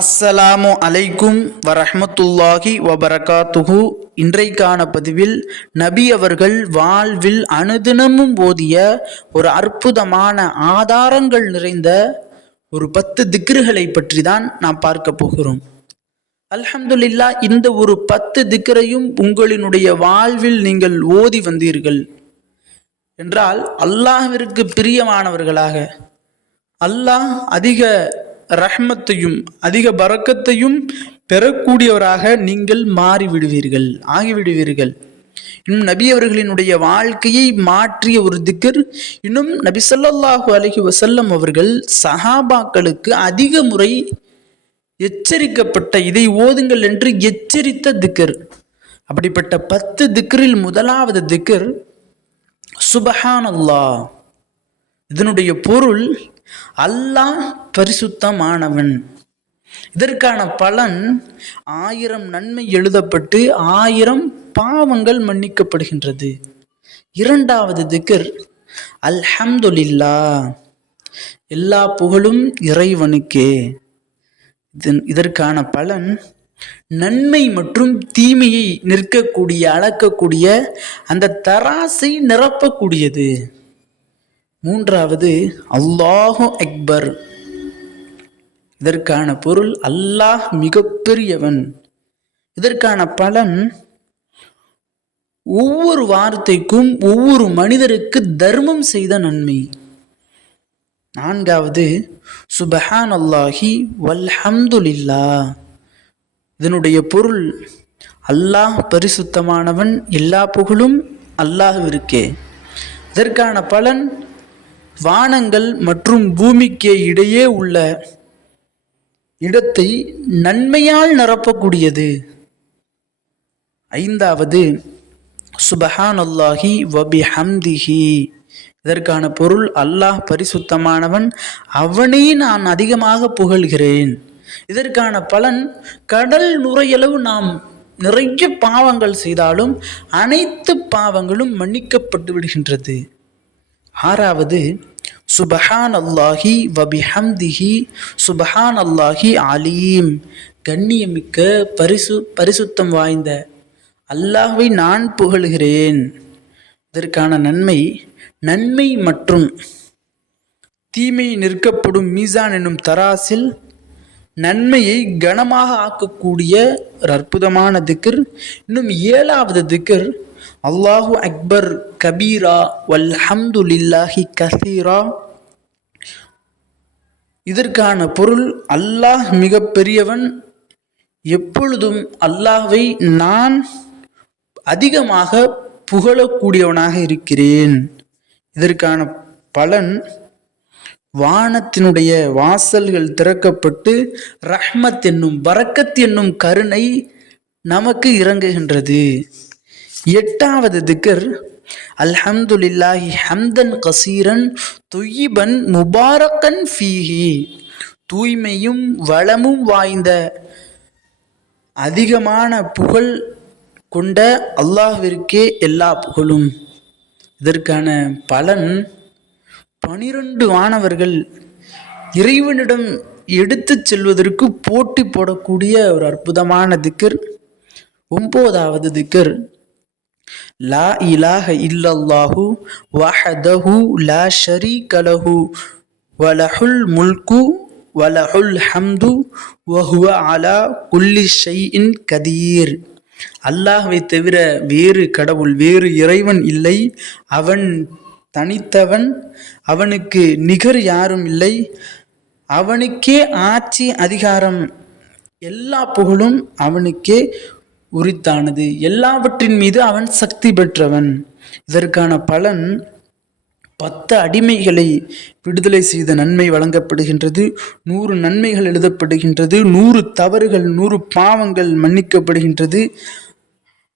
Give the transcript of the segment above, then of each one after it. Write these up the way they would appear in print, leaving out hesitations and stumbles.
அஸ்ஸலாமு அலைக்கும் வரஹ்மத்துல்லாஹி வபரகாத்துஹு. இன்றைக்கான பதிவில் நபி அவர்கள் வாழ்வில் அனுதினமும் ஓதிய ஒரு அற்புதமான ஆதாரங்கள் நிறைந்த ஒரு 10 திக்ருகளை பற்றி தான் நாம் பார்க்க போகிறோம். அல்ஹம்துலில்லாஹ், இந்த ஒரு 10 திக்ரையும் உங்களினுடைய வாழ்வில் நீங்கள் ஓதி வந்தீர்கள் என்றால் அல்லாஹ்விற்கு பிரியமானவர்களாக, அல்லாஹ் அதிக ரஹ்மத்தையும் அதிக பரக்கத்தையும் பெறக்கூடியவராக நீங்கள் ஆகிவிடுவீர்கள். இன்னும் நபி அவர்களினுடைய வாழ்க்கையை மாற்றிய ஒரு திக்ர். இன்னும் நபி ஸல்லல்லாஹு அலைஹி வஸல்லம் அவர்கள் சஹாபாக்களுக்கு அதிக முறை எச்சரிக்கப்பட்ட, இதை ஓதுங்கள் என்று எச்சரித்த திக்ர். அப்படிப்பட்ட 10 திக்ரில் முதலாவது திக்ர் சுப்ஹானல்லாஹ். இதனுடைய பொருள் அல்லாஹ் பரிசுத்தமானவன். இதற்கான பலன் 1000 நன்மை எழுதப்பட்டு 1000 பாவங்கள் மன்னிக்கப்படுகின்றது. இரண்டாவது திக்ர் அல்ஹம்துலில்லாஹ். எல்லா புகழும் இறைவனுக்கே. இதற்கான பலன் நன்மை மற்றும் தீமையை நிற்கக்கூடிய, அளக்கக்கூடிய அந்த தராசை நிரப்பக்கூடியது. மூன்றாவது அல்லாஹு அக்பர். இதற்கான பொருள் அல்லாஹ் மிகப்பெரியவன். இதற்கான பலன் ஒவ்வொரு வார்த்தைக்கும் ஒவ்வொரு மனிதருக்கு தர்மம் செய்த நன்மை. நான்காவது சுப்ஹானல்லாஹி வல்ஹம்துலில்லாஹ். இதனுடைய பொருள் அல்லாஹ் பரிசுத்தமானவன், எல்லா புகழும் அல்லாஹ்விற்கே. இதற்கான பலன் வானங்கள் மற்றும் பூமிக்கு இடையே உள்ள இடத்தை நன்மையால் நிரப்பக்கூடியது. ஐந்தாவது சுப்ஹானல்லாஹி வபிஹம்திஹி. இதற்கான பொருள் அல்லாஹ் பரிசுத்தமானவன், அவனை நான் அதிகமாக புகழ்கிறேன். இதற்கான பலன் கடல் நுரையளவு நாம் நிறைய பாவங்கள் செய்தாலும் அனைத்து பாவங்களும் மன்னிக்கப்பட்டு விடுகின்றது. ஆறாவது சுப்ஹானல்லாஹி வபிஹம்திஹி சுப்ஹானல்லாஹி அலீம். கண்ணியமிக்க பரிசுத்தம் வாய்ந்த அல்லாஹ்வை நான் புகழ்கிறேன். இதற்கான நன்மை மற்றும் தீமை நிற்கப்படும் மீசான் என்னும் தராசில் நன்மையை கனமாக ஆக்கக்கூடிய ஒரு அற்புதமான திக்ர். இன்னும் ஏழாவது திக்ர் அல்லாஹு அக்பர் கபீரா வல்ஹம்துலில்லாஹி கஸீரா. இதற்கான பொருள் அல்லாஹ் மிக பெரியவன், எப்பொழுதும் அல்லாஹ்வை நான் அதிகமாக புகழக்கூடியவனாக இருக்கிறேன். இதற்கான பலன் வானத்தினுடைய வாசல்கள் திறக்கப்பட்டு ரஹ்மத் என்னும் பரக்கத் என்னும் கருணை நமக்கு இறங்குகின்றது. எட்டாவது திக்ர் அல்ஹம்துலில்லாஹி ஹம்தன் கசீரன் தொய்யிபன் முபாரக்கன் ஃபீஹி. தூய்மையும் வளமும் வாய்ந்த அதிகமான புகழ் கொண்ட அல்லாஹ்விற்கே எல்லா புகழும். இதற்கான பலன் 12 வானவர்கள் இறைவனிடம் எடுத்து செல்வதற்கு போட்டி போடக்கூடிய ஒரு அற்புதமான திக்ர். 9வது திக்ர் லா இலாஹ இல்லல்லாஹு வஹதஹு லா ஷரீக லஹு வலஹுல் முல்கு வலஹுல் ஹம்து வஹுவ அலா குல்லி ஷைஇன் கதீர். அல்லாஹ்வை தவிர வேறு கடவுள், வேறு இறைவன் இல்லை. அவன் தனித்தவன், அவனுக்கு நிகர் யாரும் இல்லை. அவனுக்கே ஆட்சி, அதிகாரம், எல்லா புகழும் அவனுக்கே உரித்தானது. எல்லாவற்றின் மீது அவன் சக்தி பெற்றவன். இதற்கான பலன் 10 அடிமைகளை விடுதலை செய்த நன்மை வழங்கப்படுகின்றது. 100 நன்மைகள் எழுதப்படுகின்றது. 100 தவறுகள், 100 பாவங்கள் மன்னிக்கப்படுகின்றது.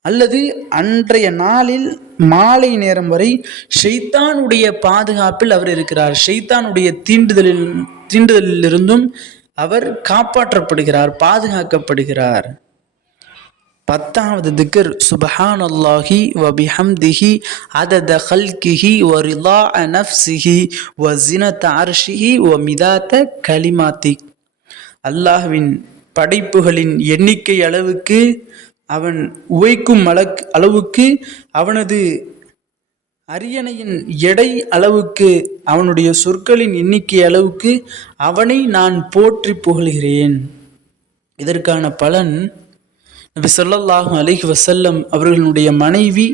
அல்லது அன்றைய நாளில் மாலை நேரம் வரை ஷைத்தானுடைய பாதுகாப்பில் அவர் இருக்கிறார். ஷைத்தானுடைய தீண்டுதலிலிருந்தும் அவர் காப்பாற்றப்படுகிறார், பாதுகாக்கப்படுகிறார். 10வது திக்ர் சுப்ஹானல்லாஹி வபிஹம்திஹி அதத ஹல்கிஹி வரிலாஅ நஃப்ஸிஹி வஸினத அர்ஷிஹி வமிதாத கலிமாத்தி. அல்லாஹ்வின் படைப்புகளின் எண்ணிக்கை அளவுக்கு, அவன் உவைக்கும் அளவுக்கு, அவனது அரியணையின் எடை அளவுக்கு, அவனுடைய சொற்களின் எண்ணிக்கை அளவுக்கு அவனை நான் போற்றி புகழ்கிறேன். இதற்கான பலன் நபி ஸல்லல்லாஹு அலைஹி வஸல்லம் அவர்களுடைய மனைவி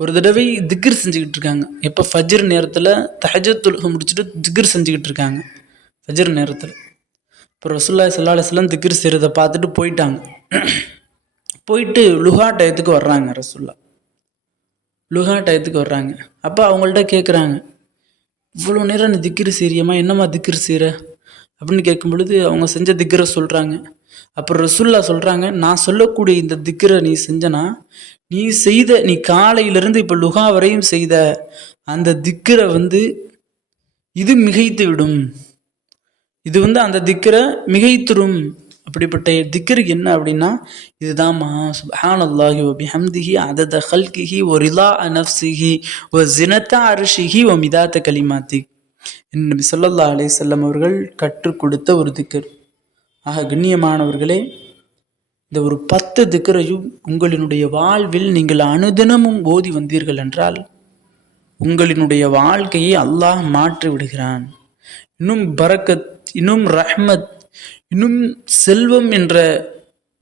ஒரு தடவை திக்ர் செஞ்சுக்கிட்டு இருக்காங்க. எப்போ? ஃபஜ்ர் நேரத்தில் தஹஜ்ஜுத் தொழுகை முடிச்சுட்டு திக்ர் செஞ்சுக்கிட்டு இருக்காங்க ஃபஜ்ர் நேரத்தில். இப்போ ரசூலுல்லாஹி ஸல்லல்லாஹு அலைஹி வஸல்லம் திக்ர் செய்கிறத பார்த்துட்டு போயிட்டாங்க. போயிட்டு லுஹா டயத்துக்கு வர்றாங்க. ரசூல்லா லுஹா டயத்துக்கு வர்றாங்க. அப்போ அவங்கள்ட்ட கேட்குறாங்க, இவ்வளோ நேரம் நீ திக்ரு செய்யறியம்மா, என்னம்மா திக்ரு செய்கிற அப்படின்னு கேட்கும் பொழுது அவங்க செஞ்ச திக்ரை சொல்கிறாங்க. அப்புறம் ரசூல்லா சொல்கிறாங்க, நான் சொல்லக்கூடிய இந்த திக்ரை நீ செஞ்சனா, நீ காலையிலேருந்து இப்போ லுஹா வரையும் செய்த அந்த திக்ரை இது மிகைத்து விடும், இது அந்த திக்ரை மிகைத்துரும். அப்படிப்பட்ட திக்ரு என்ன அப்படின்னா இதுதான்மா, சுப்ஹானல்லாஹி வ பிஹம்திஹி அதத ஹல்கிஹி வ ரிலா நஃப்ஸிஹி வ ஸினத அர்ஷிஹி வ மிதாத கலிமாத்தி. நபி ஸல்லல்லாஹு அலைஹி வஸல்லம் அவர்கள் கற்றுக் கொடுத்த ஒரு திக்ர். ஆக கண்ணியமானவர்களே, இந்த ஒரு 10 திக்ரையும் உங்களினுடைய வாழ்வில் நீங்கள் அனுதினமும் ஓதி வந்தீர்கள் என்றால் உங்களினுடைய வாழ்க்கையை அல்லாஹ் மாற்றி விடுகிறான். இன்னும் பரக்கத், இன்னும் ரஹ்மத், இன்னும் செல்வம் என்ற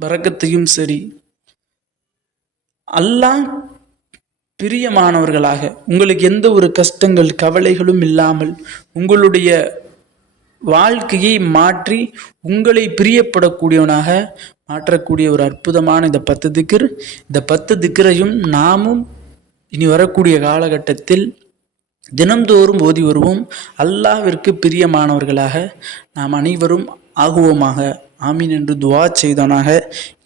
பரக்கத்தையும் சரி, அல்லாஹ் பிரியமானவர்களாக, உங்களுக்கு எந்த ஒரு கஷ்டங்கள் கவலைகளும் இல்லாமல் உங்களுடைய வாழ்க்கையை மாற்றி உங்களை பிரியப்படக்கூடியவனாக மாற்றக்கூடிய ஒரு அற்புதமான இந்த 10 திக்ர். இந்த 10 திக்ரையும் நாமும் இனி வரக்கூடிய காலகட்டத்தில் தினம்தோறும் ஓதி வருவோம். அல்லாஹ்விற்கு பிரியமானவர்களாக நாம் அனைவரும் ஆகுவோமாக. ஆமீன் என்று துவா செய்தவனாக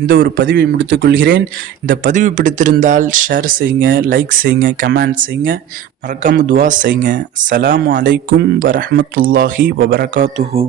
இந்த ஒரு பதிவை முடித்துக்கொள்கிறேன். இந்த பதிவு பிடித்திருந்தால் ஷேர் செய்யுங்க, லைக் செய்யுங்க, கமெண்ட் செய்யுங்க, மறக்காமல் துவா செய்யுங்க. அஸ்ஸலாமு அலைக்கும் வரஹ்மத்துல்லாஹி வபரகாத்துஹு.